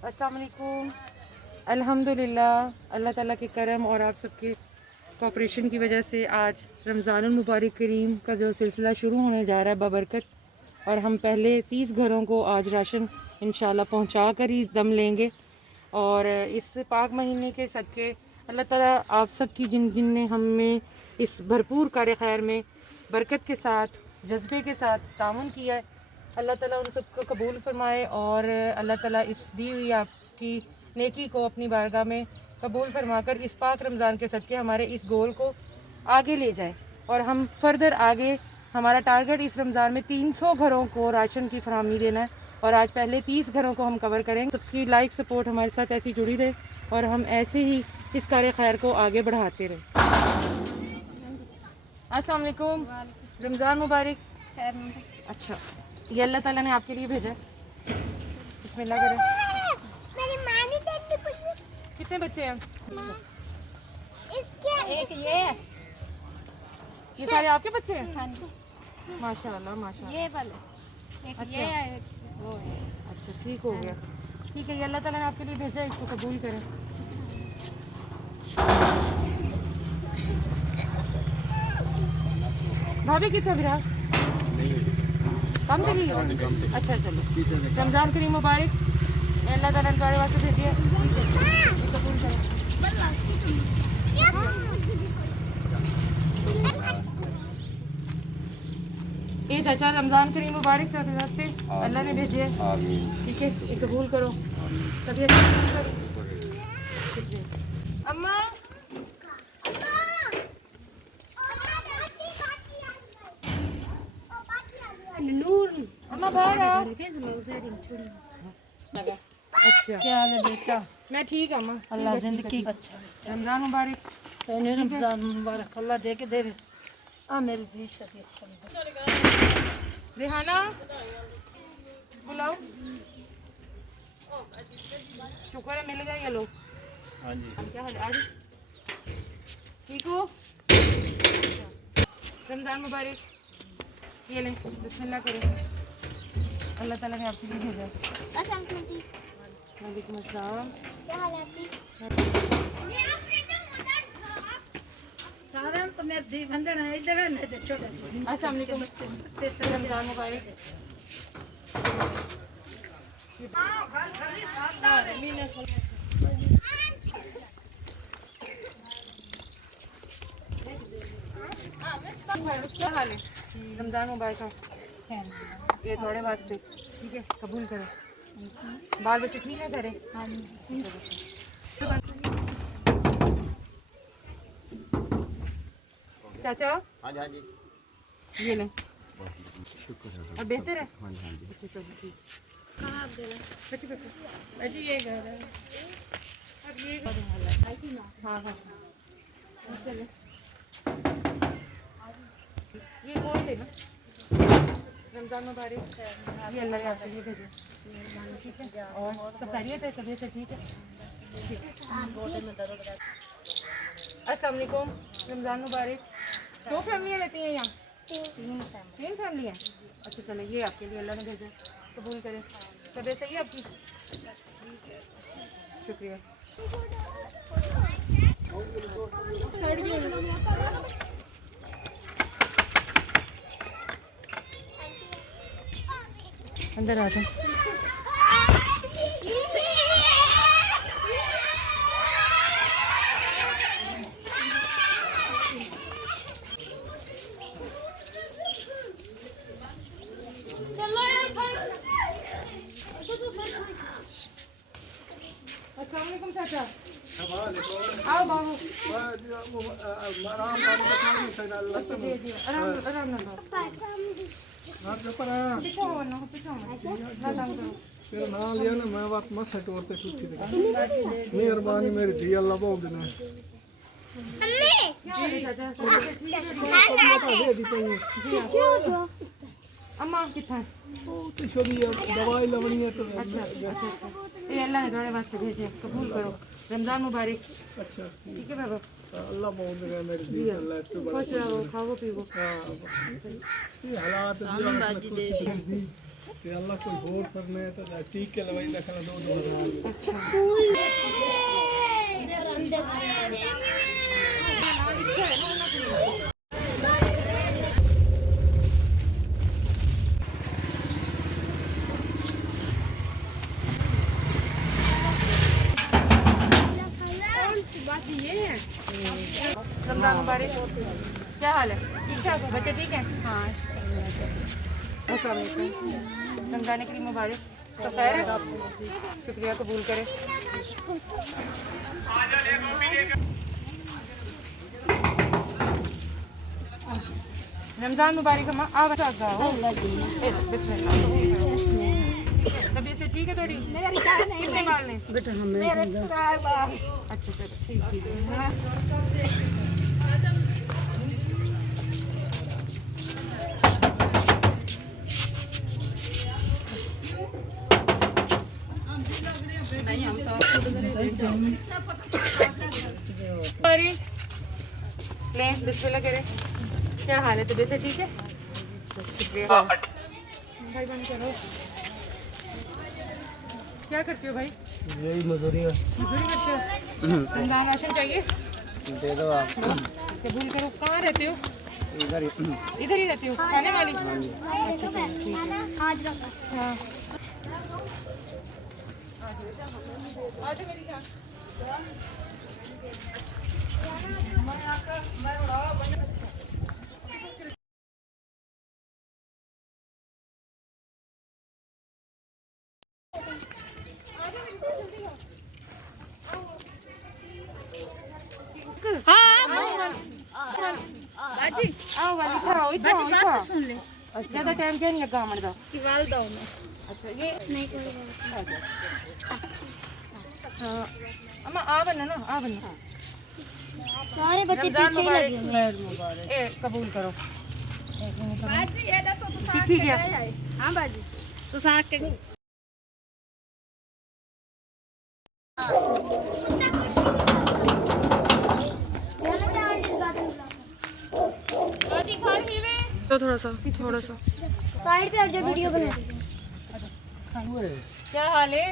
अस्सलाम वालेकुम। अल्हम्दुलिल्लाह अल्लाह ताला के करम और आप सबके कोऑपरेशन की वजह से आज रमज़ानुल मुबारक करीम का जो सिलसिला शुरू होने जा रहा है बबरकत, और हम पहले 30 घरों को आज राशन इंशाल्लाह पहुंचा कर ही दम लेंगे। और इस पाक महीने के सदके अल्लाह ताला आप सब की जिन ने हमें इस भरपूर कार्य खैर में बरकत के साथ जज्बे के साथ तामुन किया है, अल्लाह ताला उन सबको कबूल फरमाए और अल्लाह ताला इस दी हुई आपकी नेकी को अपनी बारगाह में कबूल फरमाकर इस पाक रमज़ान के सदके हमारे इस गोल को आगे ले जाए। और हम फर्दर आगे हमारा टारगेट इस रमज़ान में 300 घरों को राशन की फराहमी देना है, और आज पहले 30 घरों को हम कवर करेंगे। सबकी लाइक सपोर्ट हमारे साथ ऐसी जुड़ी रहे और हम ऐसे ही इस कार्य खैर को आगे बढ़ाते रहे। अस्सलाम वालेकुम, रमज़ान मुबारक। अच्छा, ये अल्लाह ताला ने आपके लिए भेजा है, बिस्मिल्लाह करें। कितने बच्चे हैं? एक ये सारे आपके बच्चे हैं? हाँ जी, माशाल्लाह माशाल्लाह। ये वाले एक अच्छा। ये है, एक वो है। अच्छा, ठीक हो गया। ठीक है, ये अल्लाह ताला ने आपके लिए भेजा है, इसको कबूल करें। भाभी कितना फिलहाल कम चली है? अच्छा चलो, रमज़ान करीम मुबारक। अल्लाह ताला ने तुम्हारे वास्ते भेजी है, कबूल करें। ये चाचा रमज़ान करीम मुबारक चाचा वास्ते अल्लाह ने भेजे है, ठीक है, ये कबूल करो। तभी अम्मा नूर अम्मा बाहर आओ। अच्छा, क्या हाल है बेटा? मैं ठीक हूँ अम्मा। अल्लाह जिंदगी अच्छा रमज़ान मुबारक। रमजान मुबारक, अल्लाह दे के देवे। आ मेरी दी शरीफ रिहाना बुलाओ। शुक्र है मिल गए ये लोग। हाँ जी। क्या हाल है? आज ठीक हो? रमज़ान मुबारक। ये लें, बिस्मिल्लाह करें। अल्लाह ताला ने आपके लिए भेजा है। वालेकुम अस्सलाम। सारा तो मेरे दी बंधन है इधर है ना इधर छोटे अस्सलाम वालेकुम। रमज़ान मुबारक। क्या हाल है? रमज़ान मुबारक। ये थोड़े वास्ते, ठीक है, कबूल करो। बाल बच्चे ठीक है सारे? चाचा हाँ जी, हाँ जी। ये लें। शुक्र है। अब बेहतर है? हाँ जी, हाँ जी। अच्छा चलो ठीक। बैठो बैठो। अजी ये घर है। अब ये हाँ हाँ चलो, ये खोल देना। रमज़ान मुबारक। ये अल्लाह ने आपके लिए भेजे, ठीक है। और सब खैरियत है? तबीयत है ठीक है? ठीक है। अस्सलाम वालेकुम, रमज़ान मुबारक। 2 फैमिलियाँ रहती हैं यहाँ? 3 फैमिलियाँ? अच्छा चलो, ये आपके लिए अल्लाह ने भेजा, कबूल करें। तबीयत सही है आपकी? शुक्रिया। अंदर आ जाओ। अस्सलाम वालेकुम चाचा। आओ बाबू। आराम आराम ना लो। पीछे हो ना, पीछे हो ना काम करो। तेरा नाम लिया ना मैं बात मत हटो और ते टूटी दे मेहरबानी मेरी दी अल्लाह बहुत देना जी चाचा दे दी पई जी हाँ। अम्मा कितना है? ओ तो छोड़ी दवाई लवनी है तो अच्छा अच्छा अच्छा, ये अल्लाह ने तुम्हारे वास्ते भेजे, कबूल करो। रमज़ान मुबारक। अच्छा ठीक है बाबा, अल्लाह बहुत देना मेरी दी अल्लाह इस पे खुश रहो, खाओ पीवो। हां ये हालात दी ते अल्लाह कोई होर करना है तो टीके लवाई रखना 2-2 बात ये है रमजान मुबारक। क्या हाल है? ठीक ठाक हो बच्चे? ठीक है। हाँ रमजान करीम मुबारक। तो खैर है, शुक्रिया कबूल करे। रमजान मुबारक अम्मा। आ बच्चा गाओ बिस्मिल्लाह। तबीयत से ठीक है थोड़ी? कितने बाल ने? अच्छा चलो ठीक है। ले बिस्मिल्लाह करे। क्या हाल है? तबीयत से ठीक है? शुक्रिया। भाई बंद करो। क्या करते हो भाई? यही मजदूरी है। मजदूरी करते हो? रमजान राशन चाहिए? दे दो आप। कबूल करो। कहाँ रहते हो? इधर इधर ही रहते हो? खाने वाली? अच्छा चलो ठीक है। हाँ आजा मेरी जान। बाजी आओ वाली खराओ इधर आओ इधर। बात सुन ले। ज्यादा टाइम क्या नहीं लगा हमारे दा कि वाल दो मैं। अच्छा ये नहीं कोई हाँ अम्मा आ बनना ना आ बनना। सारे बच्चे पीछे ही लगे हुए ए कबूल करो। बाजी ये दसो तो साथ ठीक है। हां बाजी तो साथ के तो थोड़ा सा साइड पे हट जा वीडियो बना। क्या हाल है?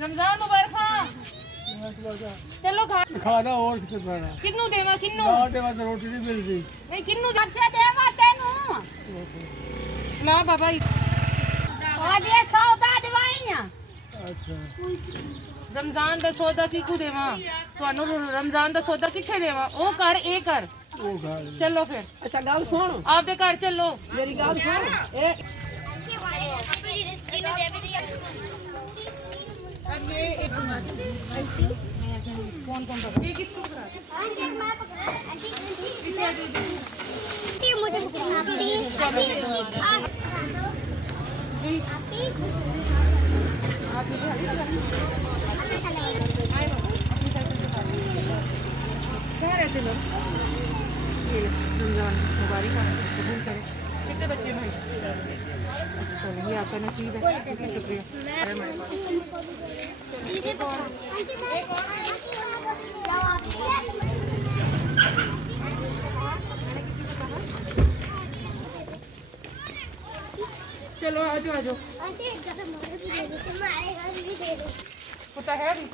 रमजान मुबारक। चलो खाना और कितना किन्नू देवा किन्नू तो रोटी नहीं मिलती। नहीं किन्नू दर्शा देवा तेनू ला बाबा आज ये सौदा दिवाइयां। अच्छा रमजान दा सौदा किकू देवा ਤੁਹਾਨੂੰ रमजान दा सौदा किथे देवा ओ कर ए कर वो घर चलो फिर। अच्छा गल सुन आपदे घर चलो। मेरी गल सुन ए अब ये एक कौन कौन पकड़ा? ये किसको पकड़ा? इसे आगे दे। मुझे पकड़ना प्लीज। आप आए हो अपनी साइकिल से खा लीजिए। कहाँ रहते लोग? ये रमजान मुबारक कबूल करें। कितने बच्चे भाई? चलो ये आपका नसीब है। शुक्रिया। चलो आ जाओ आ जाओ। कुत्ता है अभी?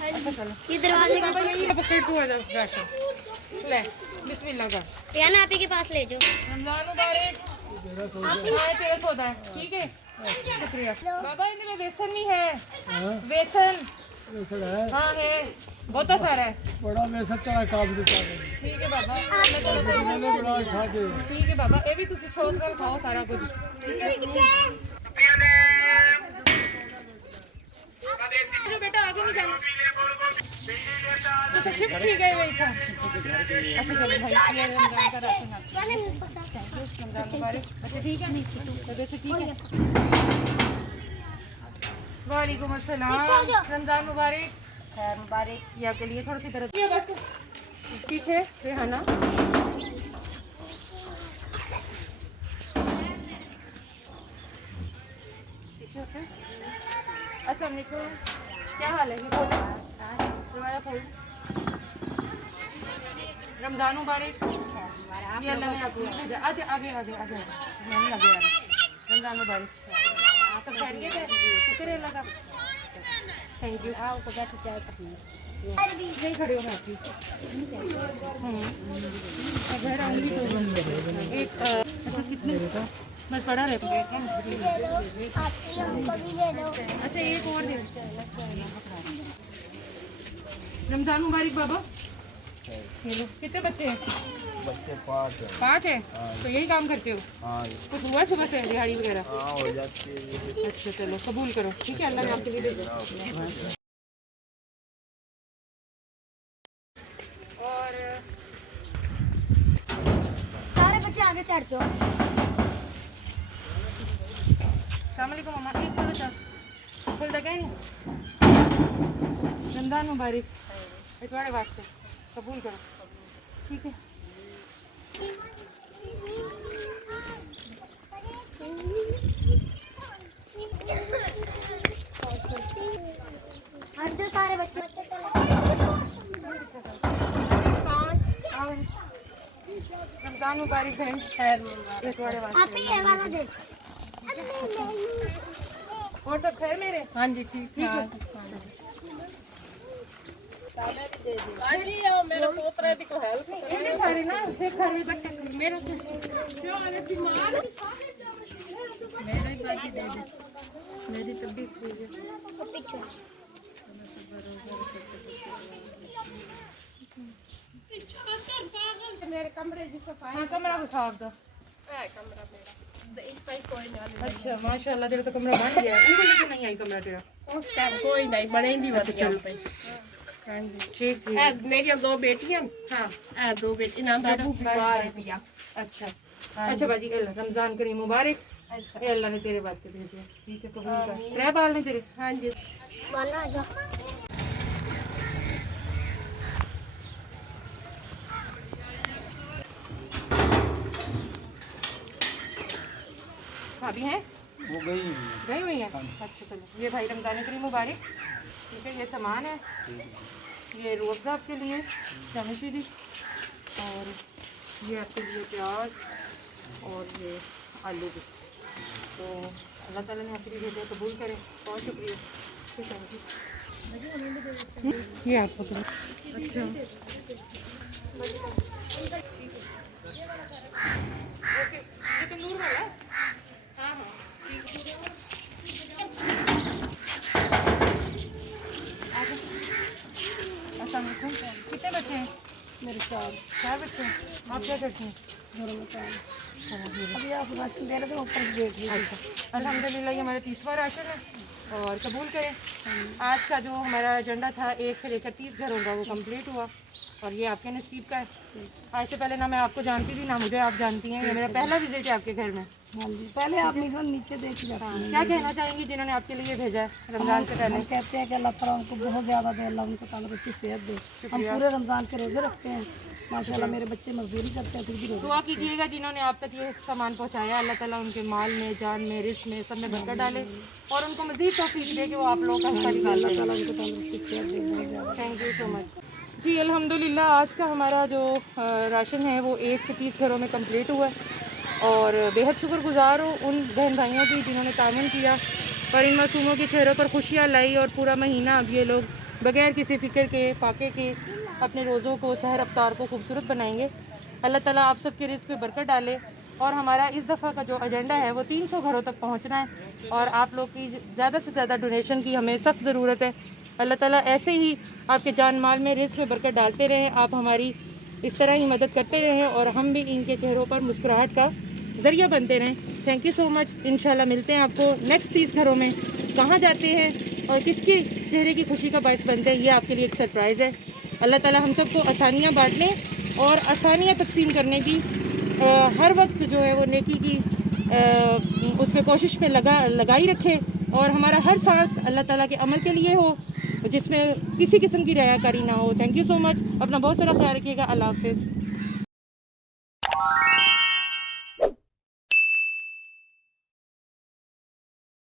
अच्छा चलो ये दरवाजे बाबा यही है पकड़ तू आ जा राशन ले बिस्मिल्लाह का। या ना आप ही के पास ले जाओ। रमजान मुबारक। हाँ तेरा सौदा है ठीक है। शुक्रिया बाबा। इनमें बेसन नहीं है? बेसन है हाँ है बहुत सारा है। बड़ा में सच्चा काम देता है। ठीक है बाबा। मैंने बड़ा खा के ठीक है बाबा ये भी तुम सोच कर खाओ सारा कुछ ठीक है। जो बेटा आगे नहीं जाना तो शिफ्ट की गए वही था। अच्छा चलो भाई ये रमजान का राशन आपका। रमजान मुबारक। अच्छा ठीक है तबीयत से ठीक है? वालेकुम अस्सलाम। रमजान मुबारक। खैर मुबारक। ये आपके लिए थोड़ा सी तरफ ये बस पीछे रेहाना। अस्सलाम वालेकुम। क्या हाल है? ये खोलो दरवाजा खोलो। रमजान मुबारक। ये अल्लाह ने आपको आगे आगे आगे आगे मैंने आगे आगे रमजान मुबारक। सब खैरियत है? शुक्र है अल्लाह का। Thank you. आओ तो बैठ चाय पी। नहीं खड़े हो आपकी। मैं घर आऊँगी तो एक अच्छा कितने बस पड़ा रहे। अच्छा एक और दे। रमजान मुबारक बाबा। ये लो। कितने बच्चे हैं? बच्चे 5 है। 5 है? तो यही काम करते हो? हाँ कुछ हुआ सुबह से दिहाड़ी वगैरह? हाँ हो जाती है। अच्छा चलो कबूल करो। ठीक है अल्लाह ने आपके लिए भेजा। और सारे बच्चे आगे से हट जाओ। अस्सलाम वालेकुम मम्मा। एक बोलो चल फुल दे नहीं रमजान मुबारक। तुम्हारे वास्ते कबूल करो। ठीक है हट जाओ सारे बच्चे। रमजान मुबारक बहन। ये तुम्हारे आप वास्ते। ही ये वाला दे। और सब खैर मेरे? हाँ जी ठीक ठीक है। मेरा पोतरा दी को हेल्प नहीं इतने सारे ना एक घर में बच्चे मेरा तो मेरा ही बाकी दे दे। मेरी तबीयत ठीक है। पीछे मेरे कमरे की सफाई हाँ कमरा बिठाव दो। है। कमरा मेरा इस पे कोई ना अच्छा माशाल्लाह तेरा तो कमरा बन गया है। उनको लेके नहीं आई कमरा तेरा? उस टाइम कोई नहीं बनेगी बात चल पे। हाँ जी ठीक ठीक। मेरी 2 बेटियां। हाँ 2 बेटी ना दा बाहर है पिया। अच्छा अच्छा बाजी अल्लाह रमजान करीम मुबारक। ये अल्लाह ने तेरे वास्ते भेजे। ठीक है कबूल कर। 3 बाल नहीं तेरे? हाँ जी वाला जा। भाभी हैं? वो गई गई हुई हैं? अच्छा चलो ये भाई रमजान करीम मुबारक। ठीक है ये सामान है। ये रोज़ा आपके लिए जाने दी और ये आपके लिए प्याज और ये आलू भी। तो अल्लाह ताला ने आपके लिए भेजा कबूल करें। बहुत शुक्रिया। ठीक है ये आपको तो अच्छा ओके ये तंदूर वाला है? हाँ हाँ ठीक है। अस्सलाम वालेकुम। कितने बच्चे हैं? मेरे 4 बच्चे हैं। आप क्या करते हैं? घरों में काम। अभी आप राशन दे रहे थे ऊपर से बैठ गई। अच्छा अल्हम्दुलिल्लाह ये हमारा 30वां राशन है और कबूल करें। आज का जो हमारा एजेंडा था 1 से लेकर 30 घरों का वो कंप्लीट हुआ और ये आपके नसीब का है। आज से पहले ना मैं आपको जानती थी ना मुझे आप जानती हैं। ये मेरा पहला विजिट है आपके घर में। हाँ जी पहले आप निकल नीचे देख जाते हैं। क्या कहना चाहेंगी जिन्होंने आपके लिए भेजा है रमज़ान से पहले? हम कहते हैं कि अल्लाह ताला उनको बहुत ज़्यादा दे, अल्लाह उनको तंदुरुस्ती सेहत दे। हम पूरे रमज़ान के रोज़े रखते हैं माशाल्लाह। मेरे बच्चे मजदूरी करते हैं फिर भी रोज़े। दुआ कीजिएगा जिन्होंने आप तक ये सामान पहुंचाया अल्लाह ताला उनके माल में जान में रिस्क में सब में बरकत डाले और उनको मज़ीद तौफीक दे कि वो आप लोगों का हिस्सा निकाल अल्लाह ताला उनको तंदुरुस्ती सेहत दे बहुत ज़्यादा। थैंक यू सो मच जी। अल्हम्दुलिल्लाह आज का हमारा जो राशन है वो 1 से 30 घरों में कंप्लीट हुआ है और बेहद शुक्रगुजार हूँ उन बहन भाइयों की जिन्होंने तामुन किया और इन मासूमों के चेहरों पर खुशियाँ लाई और पूरा महीना अब ये लोग बगैर किसी फ़िक्र के फाके के अपने रोज़ों को सहर अफ्तार को खूबसूरत बनाएंगे। अल्लाह ताला आप सबके रिज़्क़ पे बरकत डाले और हमारा इस दफ़ा का जो एजेंडा है वो 300 घरों तक पहुँचना है और आप लोग की ज़्यादा से ज़्यादा डोनेशन की हमें सख्त ज़रूरत है। अल्लाह ताला ऐसे ही आपके जान माल में रिज़्क़ में बरकत डालते रहें। आप हमारी इस तरह ही मदद करते रहें और हम भी इनके चेहरों पर मुस्कुराहट का ज़रिया बनते रहें। Thank you so much. इंशाल्लाह मिलते हैं आपको नेक्स्ट 30 घरों में। कहाँ जाते हैं और किसके चेहरे की खुशी का बायस बनते हैं ये आपके लिए एक सरप्राइज़ है। अल्लाह ताला हम सबको आसानियाँ बांटने और आसानियाँ तकसीम करने की हर वक्त जो है वो नेकी की उसमें कोशिश में लगाई रखे और हमारा हर सांस अल्लाह ताला के अमल के लिए हो जिसमें किसी किस्म की रियाकारी ना हो। Thank you so much. अपना बहुत सारा ख्याल रखिएगा। अल्लाह हाफ़िज़।